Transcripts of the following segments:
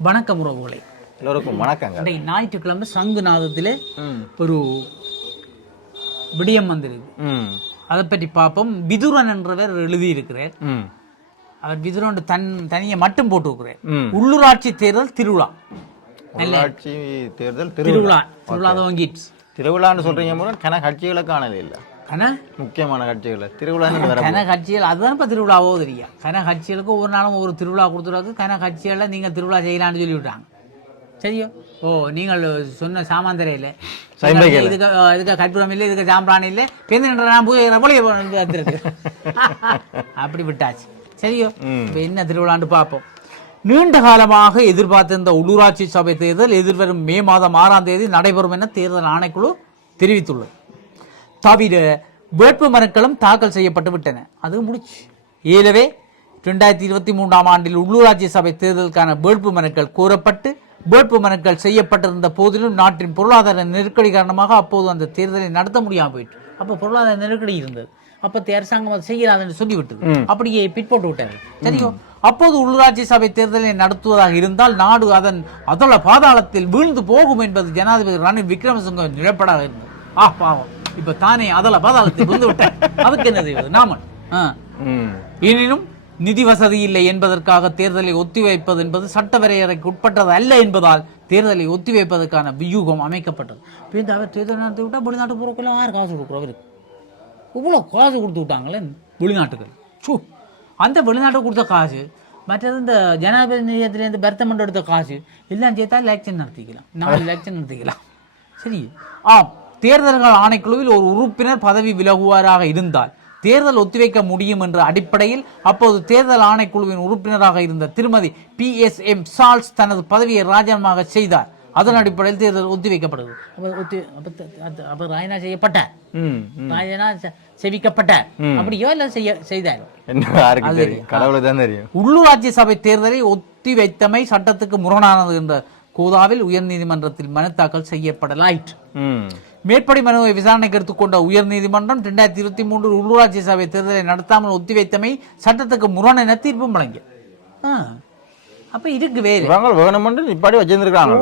வணக்கம் உறவுகளே. எல்லோருக்கும் வணக்கங்க. இன்றைக்கு ஞாயிற்றுக்கிழமை சங்குநாதத்திலே ம். ஒரு விடயம் வந்திருக்கு அதை பற்றி பார்ப்போம். விதுரன் என்றவர் எழுதியிருக்கிறார். அவர் விதுரன் தன் தனியை மட்டும் போட்டுருக்கிறார். உள்ளூராட்சி தேர்தல் திருவிழா. உள்ளாட்சி தேர்தல் திருவிழா. திருவிழா. வாங்கிட்ஸ் திருவிழான்னு சொல்றீங்க போது கன கட்சிகளை காணல இல்ல. கன முக்கியமான கட்சிகளை. திருவிழான்னு வர கன கட்சிகள் அதுதான் இப்போ திருவிழாவோ தெரியும். கன கட்சிகளுக்கு ஒவ்வொரு நாளும் ஒரு திருவிழா கொடுத்துருக்கு கன கட்சிகளில் நீங்கள் திருவிழா செய்யலாம்னு சொல்லிவிட்டாங்க. சரியோ? ஓ நீங்கள் சொன்ன சாமாந்தரையில் சைம்பைகள். இதுக்கு இதுக்கு கற்பூரம் இல்லை இதுக்கு சாம்பிராணி இல்லை. பெருந்து நான் ரபோலிய வந்துருக்கு. அப்படி விட்டாச்சு. சரியோ. இப்போ என்ன திருவிழான்னு பார்ப்போம். நீண்ட காலமாக எதிர்பார்த்திருந்த உள்ளூராட்சி சபை தேர்தல் எதிர்வரும் மே மாதம் ஆறாம் தேதி நடைபெறும் என தேர்தல் ஆணைக்குழு தெரிவித்துள்ளது. தவிர வேட்பு மனுக்களும் தாக்கல் செய்யப்பட்டு விட்டன. அது முடிச்சு. ஏலவே ரெண்டாயிரத்தி இருபத்தி மூன்றாம் ஆண்டில் உள்ளூராட்சி சபை தேர்தலுக்கான வேட்பு மனுக்கள் கோரப்பட்டு வேட்பு மனுக்கள் செய்யப்பட்டிருந்த போதிலும் நாட்டின் பொருளாதார நெருக்கடி காரணமாக அப்போது அந்த தேர்தலை நடத்த முடியாமல் போயிட்டு அப்போ பொருளாதார நெருக்கடி இருந்தது. அப்போ அரசாங்கம் அதை செய்யலாதுன்னு சொல்லிவிட்டது. அப்படியே பிற்போட்டு விட்டாரு சரியோ? அப்போது உள்ளூராட்சி சபை தேர்தலை நடத்துவதாக இருந்தால் நாடு அதன் அதள பாதாளத்தில் வீழ்ந்து போகும் என்பது ஜனாதிபதி ரணில் விக்ரமசிங்க நிலப்படாக இருந்தது. ஆ பாவம். இப்ப தானே அதள பாதாளத்தில் விழுந்து விட்டேன். அதுக்கு என்ன செய்வது. ம். எனினும் நிதி வசதி இல்லை என்பதற்காக தேர்தலை ஒத்திவைப்பது என்பது சட்ட வரையறைக்கு உட்பட்டது அல்ல என்பதால் தேர்தலை ஒத்திவைப்பதற்கான வியூகம் அமைக்கப்பட்டது. இந்த அவர் தேர்தல் நடத்தி விட்டா வெளிநாட்டு பொருட்கள் யார் காசு கொடுக்குறோம் அவருக்கு இவ்வளோ காசு கொடுத்து விட்டாங்களே வெளிநாட்டுகள். சூ அந்த வெளிநாட்டுக்கு கொடுத்த காசு மற்றது இந்த ஜனாதிபதி நிலையத்திலேருந்து பர்த்தமெண்ட் எடுத்த காசு எல்லாம் சேர்த்தா எலெக்ஷன் நடத்திக்கலாம். நாலு எலெக்ஷன் நடத்திக்கலாம். சரி. ஆம். தேர்தல்கள் ஆணைக்குழுவில் ஒரு உறுப்பினர் பதவி விலகுவாராக இருந்தால் தேர்தல் ஒத்திவைக்க முடியும் என்ற அடிப்படையில் அப்போது தேர்தல் ஆணைக்குழுவின் உறுப்பினராக இருந்த திருமதி பி எஸ் எம் சால்ஸ் தனது பதவியை ராஜினாமா செய்தார். அதன் அடிப்படையில் தேர்தல் ஒத்திவைக்கப்படுது. அப்ப செய்யப்பட்டார். ராஜனா செவிக்கப்பட்டார். அப்படியோ இல்ல செய்ய செய்தார். உள்ளூராட்சி சபை தேர்தலை ஒத்தி வைத்தமை சட்டத்துக்கு முரணானது என்ற கோதாவில் உயர்நீதிமன்றத்தில் மனு தாக்கல் செய்யப்படலாயிற்று. மேற்படி மனுவை விசாரணைக்கு எடுத்துக்கொண்ட உயர்நீதிமன்றம் ரெண்டாயிரத்தி இருபத்தி மூன்று உள்ளூராட்சி சபை தேர்தலை நடத்தாமல் ஒத்திவைத்தமை சட்டத்துக்கு முரண் என தீர்ப்பும் வழங்கிய அப்ப இருக்கு வேறு. வேணுமென்று நிப்பாடி வச்சிருந்துருக்காங்க.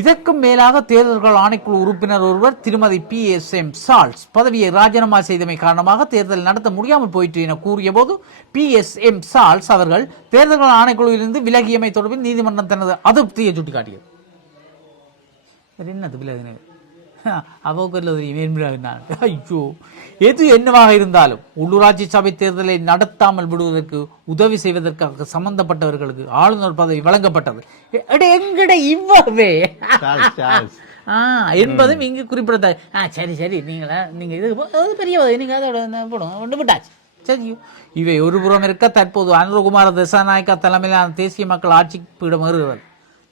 இதற்கும் மேலாக தேர்தல்கள் ஆணைக்குழு உறுப்பினர் ஒருவர் திருமதி பி. எஸ். எம். சால்ஸ் பதவியை ராஜினாமா செய்தமை காரணமாக தேர்தல் நடத்த முடியாமல் போயிற்று என கூறிய போது பி. எஸ். எம். சால்ஸ் அவர்கள் தேர்தல்கள் ஆணைக்குழுவிலிருந்து விலகியமை தொடர்பில் நீதிமன்றம் தனது அதிருப்தியை சுட்டிக்காட்டியது. என்னது விலகினது? அவ்வளோ ஐயோ. எது என்னவாக இருந்தாலும் உள்ளூராட்சி சபை தேர்தலை நடத்தாமல் விடுவதற்கு உதவி செய்வதற்காக சம்பந்தப்பட்டவர்களுக்கு ஆளுநர் பதவி வழங்கப்பட்டது. எங்கட இவ்வளவே என்பதும் இங்கு குறிப்பிடத்த ஆ சரி சரி. நீங்களா நீங்க இது பெரிய நீங்க அதோட போடும் ஒன்று விட்டாச்சு. சரி இவை ஒரு புறம் இருக்க தற்போது அனுரகுமார திசாநாயக்கா தலைமையிலான தேசிய மக்கள் ஆட்சி பீடம் வருகிறது.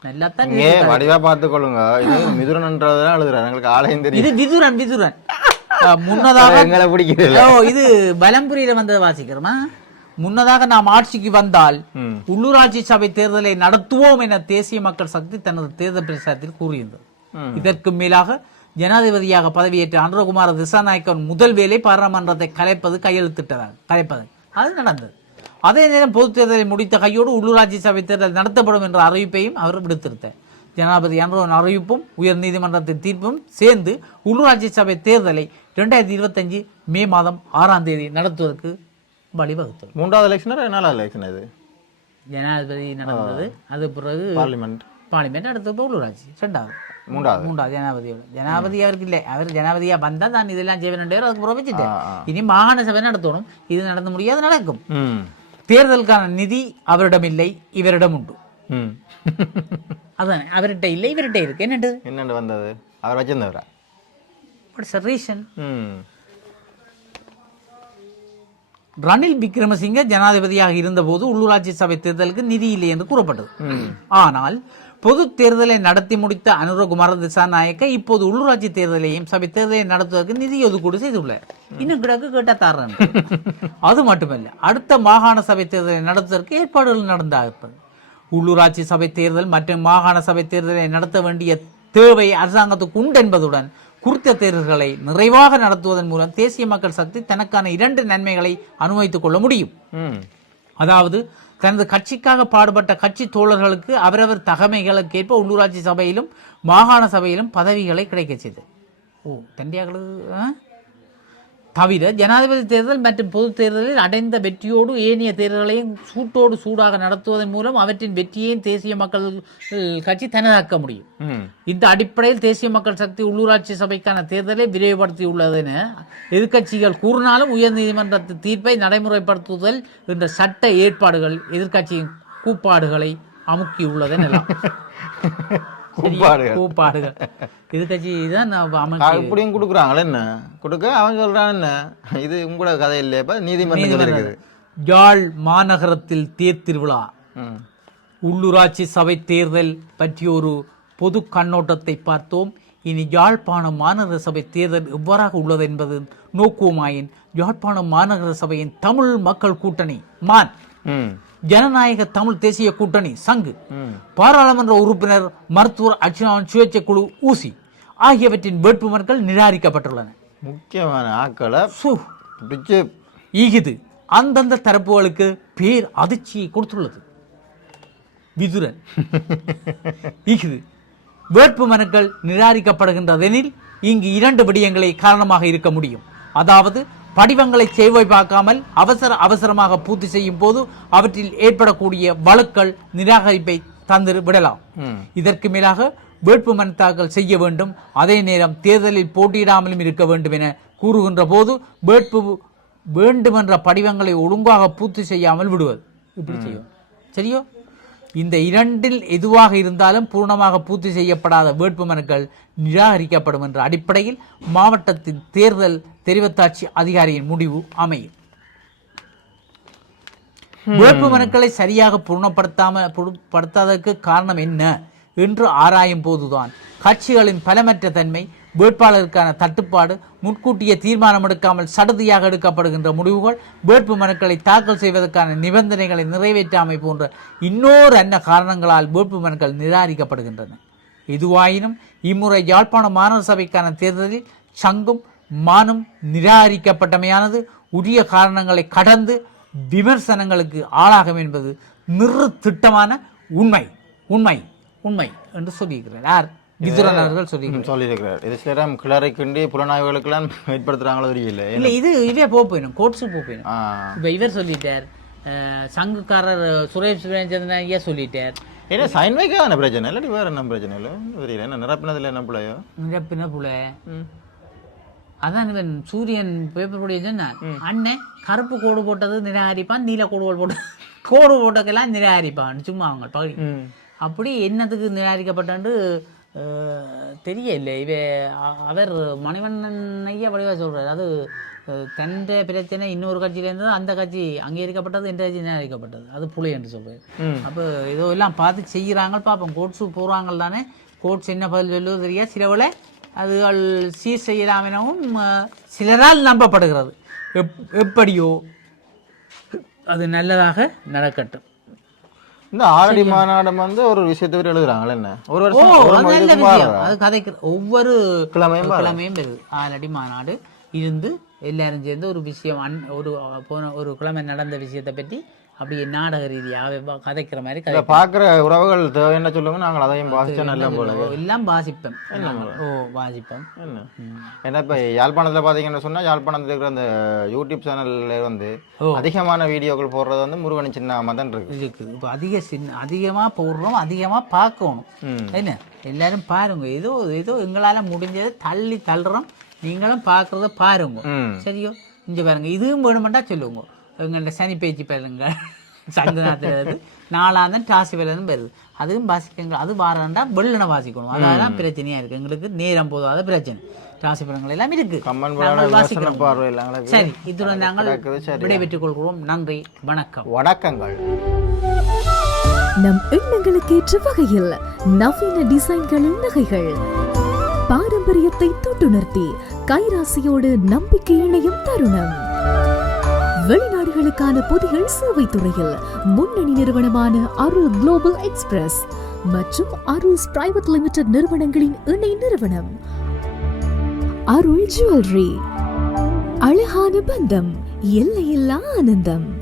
நல்லா தான் நீங்க வடிவா பார்த்துக்கொள்ளுங்க. இது மிதுரன்ன்றதான் எழுதுறாரு? எங்களுக்கு ஆலயம் தெரியும். இது விதுரன் விதுரன். முன்னதாக எங்களை பிடிக்கிறது இது பலம்புரியில வந்ததை வாசிக்கிறோமா? முன்னதாக நாம் ஆட்சிக்கு வந்தால். உள்ளூராட்சி சபை தேர்தலை நடத்துவோம் என தேசிய மக்கள் சக்தி தனது தேர்தல் பிரச்சாரத்தில் கூறியிருந்தது. இதற்கு மேலாக ஜனாதிபதியாக பதவியேற்ற அனுரகுமார திசாநாயக்கன் முதல் வேலை பாராளுமன்றத்தை கலைப்பது கையெழுத்திட்டதாக கலைப்பது. அது நடந்தது. அதே நேரம் பொதுத் தேர்தலை முடித்த கையோடு உள்ளூராட்சி சபை தேர்தல் நடத்தப்படும் என்ற அறிவிப்பையும் அவர் விடுத்திருத்தார் ஜனாதிபதி அனுரவின் அறிவிப்பும் உயர் நீதிமன்றத்தின் தீர்ப்பும் சேர்ந்து உள்ளூராட்சி சபை தேர்தலை ரெண்டாயிரத்தி இருபத்தஞ்சு மே மாதம் ஆறாம் தேதி நடத்துவதற்கு வழிவகுத்தது. மூன்றாவது எலெக்ஷன் நாலாவது எலெக்ஷன் இது? ஜனாதிபதி நடந்தது. அது பிறகு பார்லிமெண்ட் பார்லிமெண்ட் அடுத்தது உள்ளூராட்சி ரெண்டாவது. மூன்றாவது. மூன்றாவது ஜனாதிபதியோட. ஜனாதிபதி அவருக்கு இல்லை. அவர் ஜனாதிபதியா வந்தா தான் இதெல்லாம் வேண்டிய அதுக்கு புறம் வச்சுட்டேன். இனி மாகாண சபை நடத்தணும். இது நடந்து முடியாது நடக்கும். தேர்தலுக்கான நிதி அவரிடம் இல்லை இவரிடம் உண்டு அதான் அவர்கிட்ட இல்லை இவர்கிட்ட இருக்கு. என்னண்டு என்னண்டு வந்தது? அவர் வச்சிருந்தவரா? வாட்ஸ் ரீசன் ம். ரணில் விக்ரமசிங்க ஜனாதிபதியாக இருந்தபோது உள்ளூராட்சி சபை தேர்தலுக்கு நிதி இல்லை என்று கூறப்பட்டது. ஆனால் பொது தேர்தலை நடத்தி முடித்த அனுரகுமார திசாநாயக்க இப்போது உள்ளூராட்சி தேர்தலையும் சபை தேர்தலை நடத்துவதற்கு நிதி ஒதுக்கீடு செய்துள்ளார் இன்னும் கிடக்கு கேட்டா தாரன் அது மட்டுமல்ல அடுத்த மாகாண சபை தேர்தலை நடத்துவதற்கு ஏற்பாடுகள் நடந்தாக இருப்பது உள்ளூராட்சி சபை தேர்தல் மற்றும் மாகாண சபை தேர்தலை நடத்த வேண்டிய தேவை அரசாங்கத்துக்கு உண்டு என்பதுடன் குறித்த தேர்தல்களை நிறைவாக நடத்துவதன் மூலம் தேசிய மக்கள் சக்தி தனக்கான இரண்டு நன்மைகளை அனுபவித்துக் கொள்ள முடியும். அதாவது தனது கட்சிக்காக பாடுபட்ட கட்சி தோழர்களுக்கு அவரவர் தகமைகளுக்கேற்ப உள்ளூராட்சி சபையிலும் மாகாண சபையிலும் பதவிகளை கிடைக்கச் செய்தது. ஓ தண்டியாக்களுக்கு தவிர ஜனாதிபதி தேர்தல் மற்றும் பொதுத் தேர்தலில் அடைந்த வெற்றியோடு ஏனைய தேர்தல்களையும் சூட்டோடு சூடாக நடத்துவதன் மூலம் அவற்றின் வெற்றியையும் தேசிய மக்கள் கட்சி தனதாக்க முடியும். இந்த அடிப்படையில் தேசிய மக்கள் சக்தி உள்ளூராட்சி சபைக்கான தேர்தலை விரைவுபடுத்தியுள்ளது என எதிர்க்கட்சிகள் கூறினாலும் உயர்நீதிமன்றத்தின் தீர்ப்பை நடைமுறைப்படுத்துதல் என்ற சட்ட ஏற்பாடுகள் எதிர்க்கட்சியின் கூப்பாடுகளை அமுக்கியுள்ளது எனலாம் கூப்பாடுகள். கூப்பாடுகள். எதிர்க்கட்சி தான் நான் ஆ, அமைச்சு இப்படியும் கொடுக்குறாங்களே என்ன? கொடுக்க அவன் சொல்றான் என்ன? இது உங்களோட கதை இல்லையப்ப நீதிமன்றம் இருக்குது யாழ் மாநகரத்தில் தேர் திருவிழா. உள்ளூராட்சி சபை தேர்தல் பற்றிய ஒரு பொது கண்ணோட்டத்தை பார்த்தோம். இனி யாழ்ப்பாணம் மாநகர சபை தேர்தல் எவ்வாறாக உள்ளது என்பது நோக்குவோமாயின் யாழ்ப்பாணம் மாநகர சபையின் தமிழ் மக்கள் கூட்டணி. மான். ஜனநாயக தமிழ் தேசிய கூட்டணி சங்கு பாராளுமன்ற உறுப்பினர் மருத்துவர் அர்ச்சனாவின் சுயேட்சை குழு ஊசி ஆகியவற்றின் வேட்புமனுக்கள் நிராகரிக்கப்பட்டுள்ளன. முக்கியமான ஆக்களை பிடிச்சு ஈகுது அந்தந்த தரப்புகளுக்கு பேர் அதிர்ச்சியை கொடுத்துள்ளது. விதுரன். ஈகுது வேட்பு மனுக்கள் நிராகரிக்கப்படுகின்றதெனில் இங்கு இரண்டு விடயங்களை காரணமாக இருக்க முடியும். அதாவது படிவங்களை சேவை பார்க்காமல் அவசர அவசரமாக பூர்த்தி செய்யும் போது அவற்றில் ஏற்படக்கூடிய வழுக்கள் நிராகரிப்பை தந்து விடலாம். இதற்கு மேலாக வேட்புமனு தாக்கல் செய்ய வேண்டும். அதே நேரம் தேர்தலில் போட்டியிடாமலும் இருக்க வேண்டும் என கூறுகின்ற போது வேட்பு வேண்டுமென்ற படிவங்களை ஒழுங்காக பூர்த்தி செய்யாமல் விடுவது. இப்படி செய்யும் சரியோ? இந்த இரண்டில் எதுவாக இருந்தாலும் பூர்ணமாக பூர்த்தி செய்யப்படாத வேட்புமனுக்கள் நிராகரிக்கப்படும் என்ற அடிப்படையில் மாவட்டத்தின் தேர்தல் தெரிவத்தாட்சி அதிகாரியின் முடிவு அமையும். வேட்பு மனுக்களை சரியாக பூர்ணப்படுத்தாம புடு- படுத்தாததற்கு காரணம் என்ன? என்று ஆராயும் போதுதான். கட்சிகளின் பலமற்ற தன்மை வேட்பாளருக்கான தட்டுப்பாடு முன்கூட்டிய தீர்மானம் எடுக்காமல் சடுதியாக எடுக்கப்படுகின்ற முடிவுகள் வேட்பு மனுக்களை தாக்கல் செய்வதற்கான நிபந்தனைகளை நிறைவேற்றாமை போன்ற இன்னொரு அன்ன காரணங்களால் வேட்பு மனுக்கள் நிராகரிக்கப்படுகின்றன? எதுவாயினும் இம்முறை யாழ்ப்பாண மாநகர சபைக்கான தேர்தலில் சங்கும் மானும் நிராகரிக்கப்பட்டமையானது உரிய காரணங்களை கடந்து விமர்சனங்களுக்கு ஆளாகும் என்பது நிறுத்திட்டமான உண்மை உண்மை உண்மை என்று சொல்லியிருக்கிறார். யார் விதுரன் அவர்கள் சொல்லியிருக்கிறார். இது சிலரம் கிளறை கிண்டி புலனாய்வுகளுக்கெல்லாம் ஏற்படுத்துறாங்களோ தெரியல. இல்லை இது இவே போக போயிடும் கோர்ட்ஸுக்கு போக போயிடும். இப்போ இவர் சொல்லிட்டார் சங்குக்காரர் சுரேஷ் சுரேந்திரன் ஐயா சொல்லிட்டார். ஏன்னா சைன் வைக்க தானே பிரச்சனை? இல்லாட்டி வேற என்ன பிரச்சனை? இல்லை தெரியல. என்ன நிரப்பினதுல என்ன பிள்ளையோ நிரப்பின ம். அதான் இவன் சூரியன் பேப்பர் போடி அண்ணன் கருப்பு கோடு போட்டது நிராகரிப்பான் நீல கோடுகள் போட்ட கோடு போட்டதெல்லாம் நிராகரிப்பான். சும்மா அவங்க பகுதி. அப்படி என்னத்துக்கு நிராகரிக்கப்பட்டான்னு தெரியல இவ அவர் மணிவண்ணன் ஐயா வடிவா சொல்றாரு. அது தந்த பிரச்சனை இன்னொரு கட்சியில இருந்தது அந்த கட்சி அங்கீகரிக்கப்பட்டது இந்த கட்சி நிராகரிக்கப்பட்டது. அது புலை என்று சொல்றாரு. ம். அப்போ ஏதோ எல்லாம் பார்த்து செய்கிறாங்க பார்ப்போம். கோர்ட்ஸுக்கு போகிறாங்க தானே. கோர்ட்ஸ் என்ன பதில் சொல்லுவது தெரியா சிலவில் அதுகள் சீர் செய்யலாம் எனவும் சிலரால் நம்பப்படுகிறது. எப் எப்படியோ அது நல்லதாக நடக்கட்டும். இந்த ஆரடி மாநாடம் வந்து ஒரு விஷயத்தை பற்றி எழுதுறாங்களே என்ன? ஒரு வருஷம் அது கதைக்கு ஒவ்வொரு கிழமையும்? கிழமையும் வருது ஆலடி மாநாடு இருந்து எல்லாரும் சேர்ந்து ஒரு விஷயம் அன் ஒரு போன ஒரு கிழமை நடந்த விஷயத்தை பற்றி அப்படியே நாடக ரீதியாக கதைக்கிற மாதிரி கதை பார்க்குற உறவுகள் என்ன சொல்லுங்க நாங்கள் அதையும் பாசிச்சா நல்ல போல. எல்லாம் வாசிப்போம் ஓ வாசிப்போம் என்ன? ஏன்னா இப்போ யாழ்ப்பாணத்தில் பார்த்தீங்கன்னு சொன்னால் யாழ்ப்பாணத்தில் இருக்கிற அந்த யூடியூப் சேனல்ல வந்து. அதிகமான வீடியோக்கள் போடுறது வந்து முருகன் சின்ன தான் இருக்கு. இருக்குது இப்போ அதிக சின்ன அதிகமாக போடுறோம் அதிகமாக பார்க்கணும். என்ன? எல்லாரும் பாருங்க. ஏதோ ஏதோ எங்களால் முடிஞ்சதை தள்ளி தள்ளுறோம். நீங்களும் பார்க்குறத பாருங்க. சரியோ? இங்கே பாருங்க. இதுவும் வேணுமெண்டா சொல்லுங்க. எங்கள்ட்ட சனி பேச்சு பாருங்க. சங்கநாத்தில் நாலாந்தன் ராசி வேலைன்னு வருது அதுவும் வாசிக்கங்க அது வாரண்டா வெள்ளனை வாசிக்கணும். அதெல்லாம் பிரச்சனையா இருக்கு. எங்களுக்கு நேரம் போதாத பிரச்சனை. ராசி பலன்கள் எல்லாம் இருக்கு. சரி இதுடன் நாங்கள். விடைபெற்றுக் கொள்கிறோம். நன்றி வணக்கம். வணக்கங்கள். நம் எண்ணங்களுக்கேற்ற வகையில் நவீன டிசைன்களின் நகைகள். பாரம்பரியத்தை தொட்டுணர்த்தி கைராசியோடு நம்பிக்கை இணையும் தருணம். வெளிநாடுகளுக்கான பொதிகள் சேவை துறையில் முன்னணி நிறுவனமான அருள் குளோபல் எக்ஸ்பிரஸ் மற்றும் அருள்ஸ் பிரைவேட் லிமிடெட் நிறுவனங்களின் இணை நிறுவனம். அருள் ஜுவல்லரி அழகான பந்தம் எல்லையில்லா ஆனந்தம்.